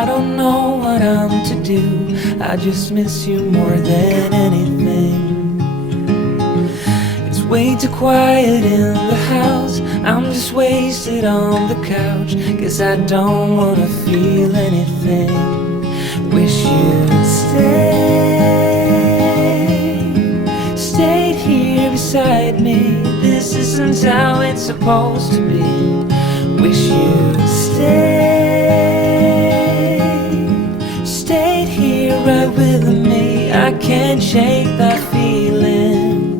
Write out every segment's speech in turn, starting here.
I don't know what I'm to do. I just miss you more than anything. It's way too quiet in the house. I'm just wasted on the couch, 'cause I don't wanna feel anything. Wish you'd stayed here beside me. This isn't how it's supposed to be. Wish you'd stayed here right with me. I can't shake that feeling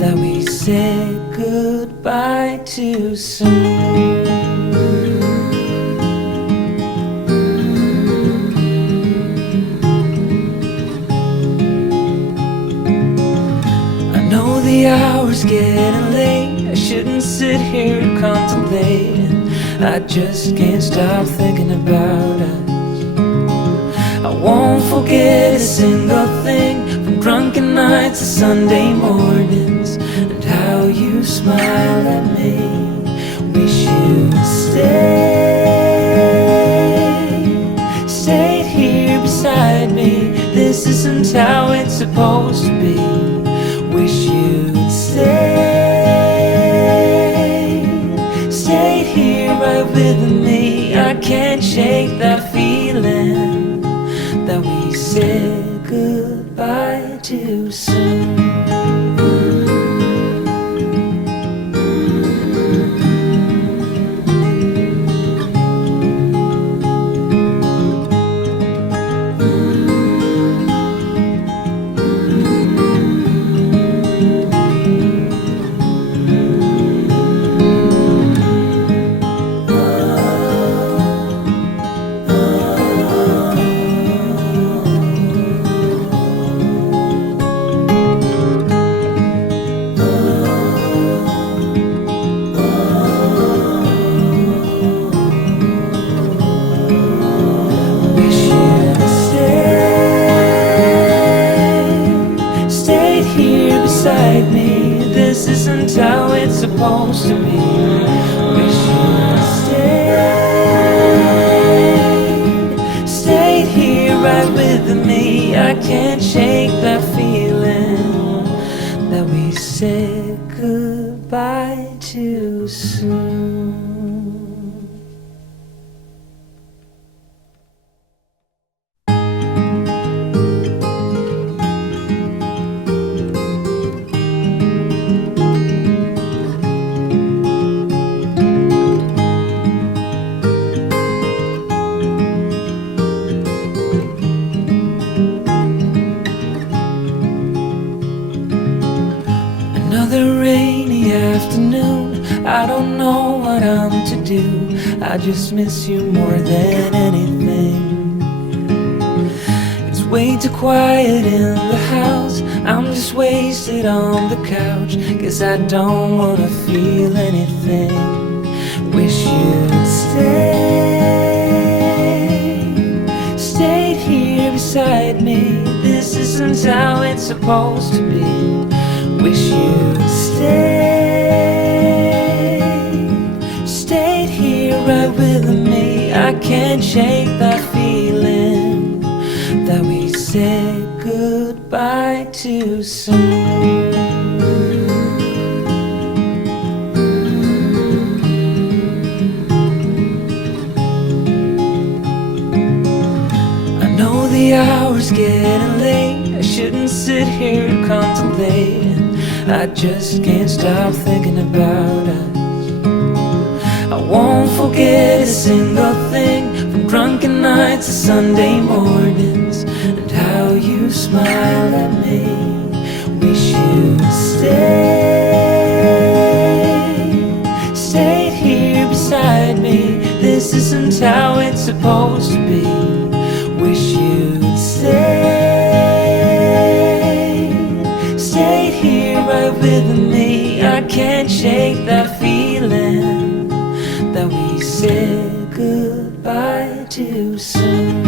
that we said goodbye too soon. The hour's getting late. I shouldn't sit here contemplating. I just can't stop thinking about us. I won't forget a single thing, from drunken nights to Sunday mornings, and how you smile at me. Wish you'd stayed here beside me. This isn't how it's supposed to be. Wish you'd stayed here right with me. I can't shake that feeling that we said goodbye too soon. Me. This isn't how it's supposed to be. Wish you'd stayed here right with me. I can't shake that feeling that we said goodbye too soon. Another rainy afternoon. I don't know what I'm to do. I just miss you more than anything. It's way too quiet in the house. I'm just wasted on the couch, 'cause I don't wanna feel anything. Wish you'd stayed here beside me. This isn't how it's supposed to be. Wish you'd stayed here right with me. I can't shake that feeling that we said goodbye too soon. I know the hour's getting late. I shouldn't sit here contemplating. I just can't stop thinking about us. I won't forget a single thing, from drunken nights to Sunday mornings, and how you smile at me. Wish you'd stayed here beside me. This isn't how it's supposed to be. Wish you'd stayed here right with me. I can't shake that feeling that we said goodbye too soon.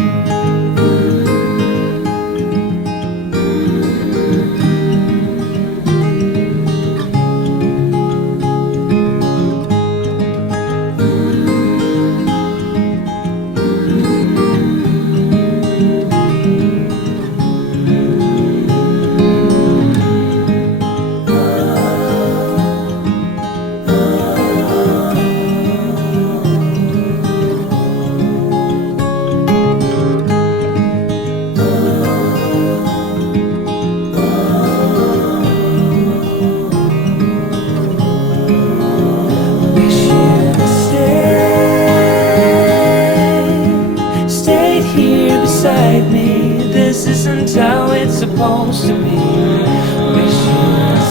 supposed to be. Wish you'd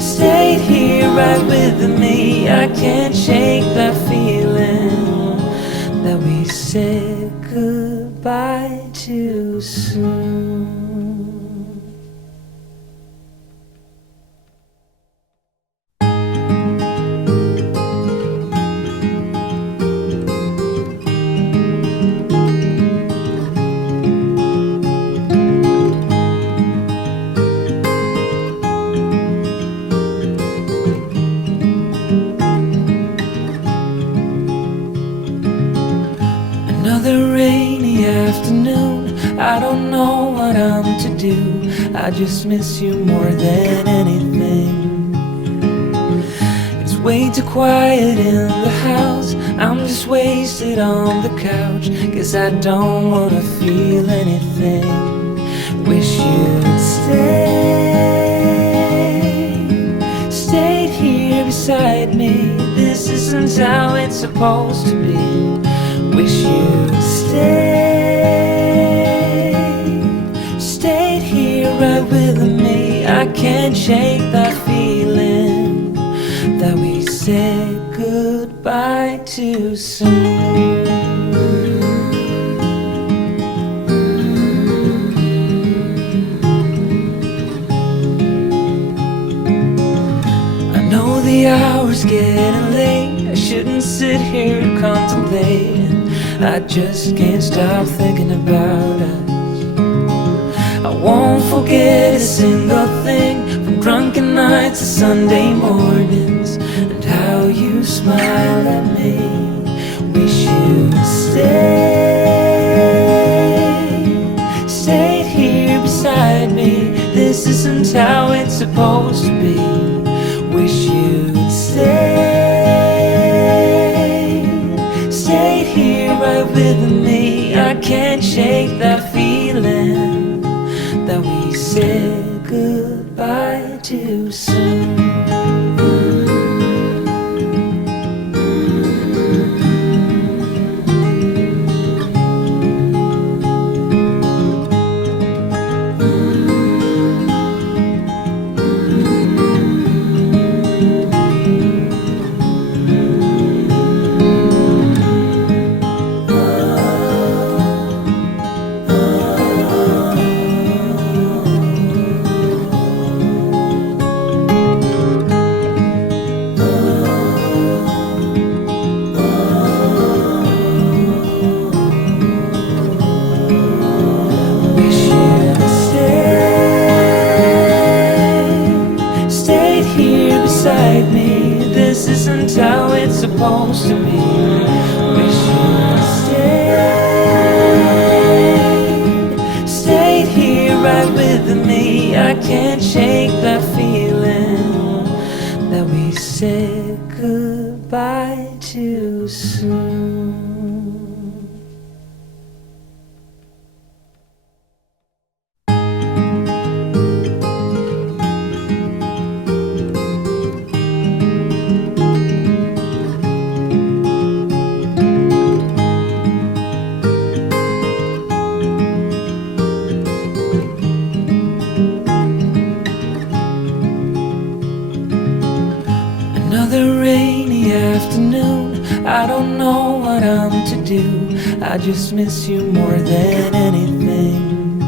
stayed here right with me. I can't shake that feeling that we said goodbye too soon. Another rainy afternoon, I don't know what I'm to do. I just miss you more than anything. It's way too quiet in the house, I'm just wasted on the couch. Guess I don't wanna feel anything. Wish you'd stayed here beside me. This isn't how it's supposed to be. Wish you'd stayed here right with me. I can't shake that feeling that we said goodbye too soon. I know the hour's getting late, I shouldn't sit here contemplating. I just can't stop thinking about us. I won't forget a single thing, from drunken nights to Sunday mornings, and how you smile at me. Wish you'd stayed here beside me. This isn't how it's supposed to be. Wish you'd stayed here right with me. I can't shake that feeling that we said goodbye too soon. This isn't how it's supposed to be. Wish you'd stayed here right with me. I can't shake that feeling that we said goodbye too soon. Another rainy afternoon, I don't know what I'm to do. I just miss you more than anything.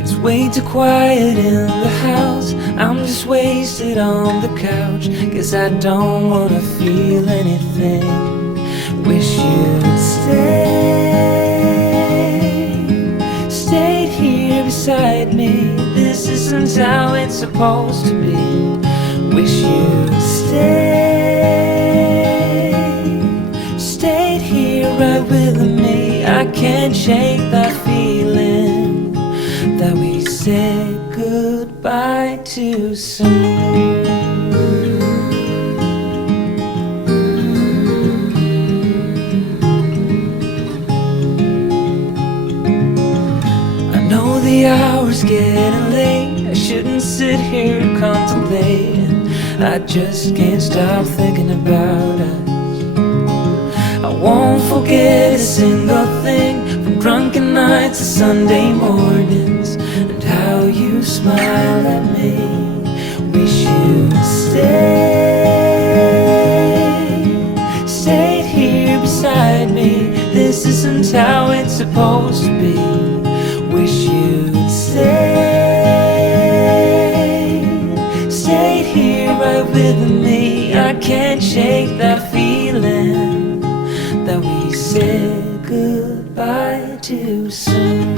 It's way too quiet in the house, I'm just wasted on the couch. Guess I don't wanna feel anything. Wish you'd stayed here beside me. This isn't how it's supposed to be. Wish you'd stayed here right with me. I can't shake that feeling that we said goodbye too soon. I know the hour's getting late, I shouldn't sit here contemplating. I just can't stop thinking about us. I won't forget a single thing, from drunken nights and Sunday mornings, and how you smile at me. Wish you'd stayed here beside me. This isn't how it's supposed to be. Wish you'd stayed here right with me. I can't shake that feeling that we said goodbye too soon.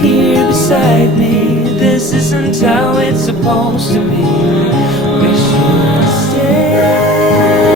Here beside me. This isn't how it's supposed to be.